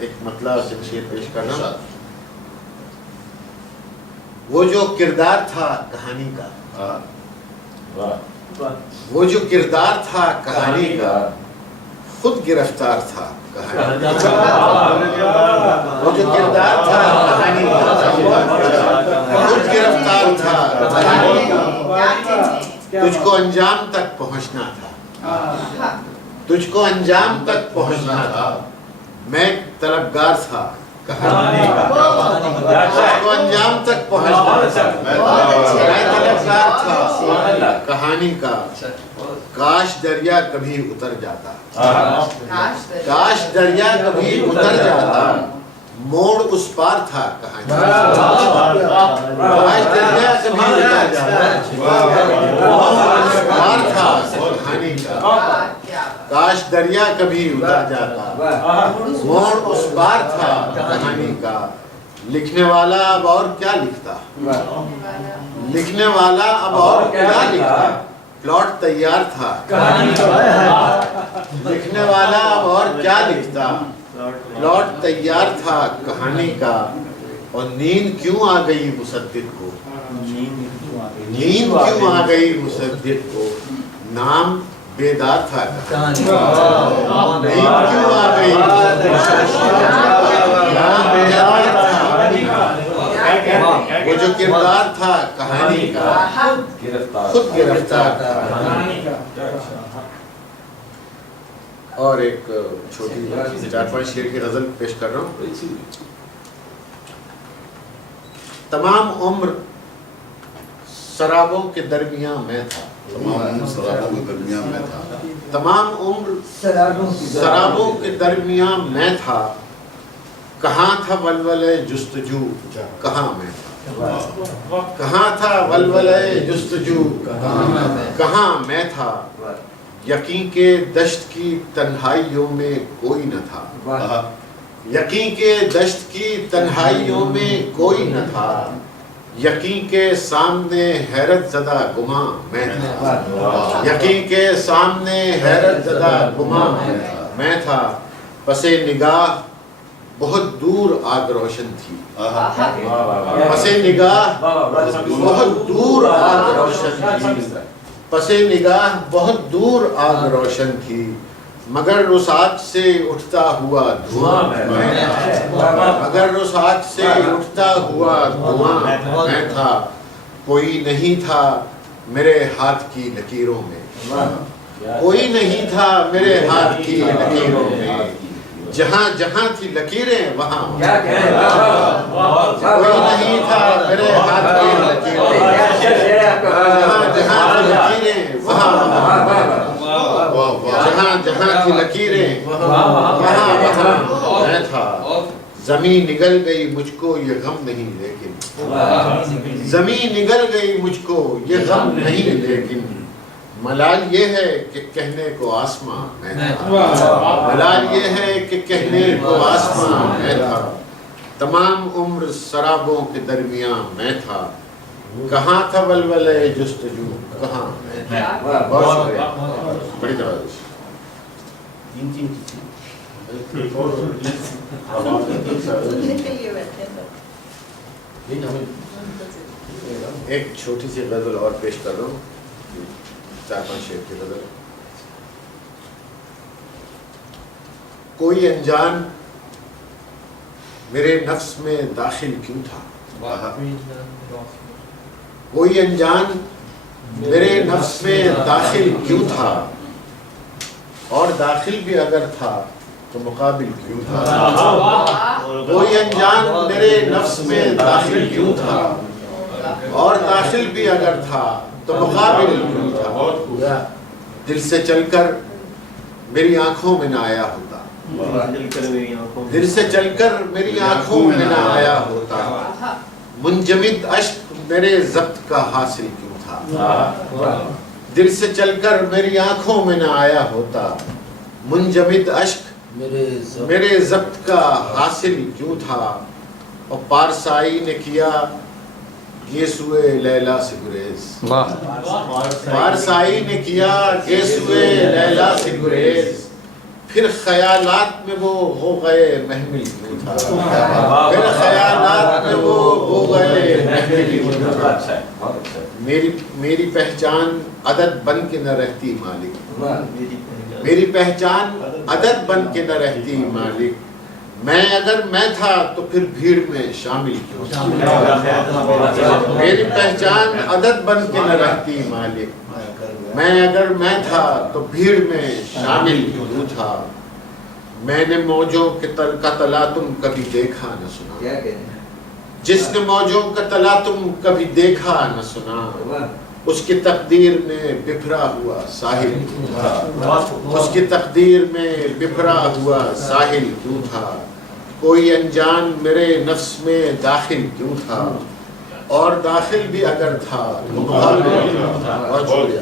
ایک مطلع سے شعر پیش کر رہا ہوں. وہ جو کردار تھا کہانی کا، وہ جو کردار تھا کہانی کا، خود گرفتار تھا کہانی کا. وہ جو کردار تھا کہانی کا، خود گرفتار تھا کہانی کا. تجھ کو انجام تک پہنچنا تھا، تجھ کو انجام تک پہنچنا تھا. میں طلبگار تھا کہانی کا، تجھ کو انجام تک پہنچنا تھا. میں طلبگار تھا کہانی کا. کاش دریا کبھی اتر جاتا، کاش دریا کبھی اتر جاتا. موڑ اس پار تھا کہانی کا. کاش دریا کبھی اتر جاتا، موڑ اس پار تھا کہانی کا. کاش دریا کبھی اتر جاتا، موڑ اس پار تھا کہانی کا. لکھنے والا اب اور کیا لکھتا، لکھنے والا اب اور کیا لکھتا. پلاٹ تیار تھا کہانی کا. لکھنے والا اب اور کیا لکھتا. پلاٹ تیار تھا کہانی کا. اور نیند کیوں آ گئی مصدق کو، نیند کیوں آ گئی مصدق کو. نام بیدار تھا کہانی کا. نیند کیوں آ گئی، نام بیدار تھا. وہ جو کردار تھا کہانی کا، خود گرفتار تھا. اور ایک چھوٹی 4-5 شعر کی غزل پیش کر رہا ہوں. تمام عمر سرابوں کے درمیان میں تھا، تمام عمر سرابوں کے درمیان میں تھا. تمام عمر سرابوں کے درمیان میں تھا. کہاں تھا ولولے جستجو کہاں میں تھا. کہاں تھا ولولے جستجو کہاں میں تھا. یقین کے دشت کی تنہائیوں میں کوئی نہ تھا، یقین کے دشت کی تنہائیوں میں کوئی نہ تھا. یقین کے سامنے حیرت زدہ گماں میں تھا، یقین کے سامنے حیرت زدہ گماں میں تھا. پس نگاہ بہت دور آگ روشن تھی، پس نگاہ بہت دور آگ روشن تھی. پس نگاہ بہت دور آگ روشن تھی. مگر اس آگ سے اٹھتا ہوا دھواں میں تھا، مگر اس آگ سے اٹھتا ہوا دھواں میں تھا. کوئی نہیں تھا میرے ہاتھ کی لکیروں میں، کوئی نہیں تھا میرے ہاتھ کی لکیروں میں. جہاں جہاں تھی لکیریں وہاں، کوئی نہیں تھا میرے ہاتھ کی لکیروں میں. جہاں جہاں تھی لکیریں وہاں، جہاں جہاں تھی لکیریں وہاں میں تھا. زمین نگل گئی مجھ کو یہ غم نہیں لیکن، زمین نگل گئی مجھ کو یہ غم نہیں لیکن. ملال یہ ہے کہ کہنے کو آسماں میں تھا، ملال یہ ہے کہ کہنے کو آسماں میں تھا. تمام عمر سرابوں کے درمیان میں تھا. کہاں تھا ولولے جستجو کہاں میں تھا. بہت شکریہ، بڑی طرح ایک چھوٹی سی غزل اور پیش کر رہا ہوں، 4-5 شعر کی غزل. کوئی انجان میرے نفس میں داخل کیوں تھا، کوئی انجان میرے نفس میں داخل کیوں تھا. اور داخل بھی اگر تھا تو مقابل کیوں تھا. کوئی انجان میرے نفس میں داخل کیوں تھا. اور داخل بھی اگر تھا تو مقابل کیوں تھا. دل سے چل کر میری آنکھوں میں نہ آیا ہوتا، دل سے چل کر میری آنکھوں میں نہ آیا ہوتا. منجمد اشک میرے ضبط کا حاصل کیوں تھا. دل سے چل کر میری آنکھوں میں نہ آیا ہوتا. منجمد اشک میرے ضبط کا حاصل کیوں تھا. اور پارسائی نے کیا گیسوئے لیلا سے گریز، پارسائی نے کیا گیسوئے لیلا سے گریز. پھر خیالات میں وہ ہو گئے محمل کیوں تھا، پھر خیالات میں وہ ہو گئے محمل کیوں تھا، میری پہچان عدد بن کے نہ رہتی مالک، میری پہچان عدد بن کے نہ رہتی مالک، میں اگر میں تھا تو پھر بھیڑ میں شامل کیوں تھا، میری پہچان عدد بن کے نہ رہتی مالک، میں اگر میں تھا تو بھیڑ میں شامل کیوں تھا، میں نے موجوں کا تلاطم کبھی دیکھا نہ سنا، جس نے موجوں کا تلاطم کبھی دیکھا نہ سنا، اس کی تقدیر میں بکھرا ہوا ساحل کیوں تھا، اس کی تقدیر میں بکھرا ہوا ساحل کیوں تھا، کوئی انجان میرے نفس میں داخل کیوں تھا، اور داخل بھی اگر تھا تو بہت شکریہ۔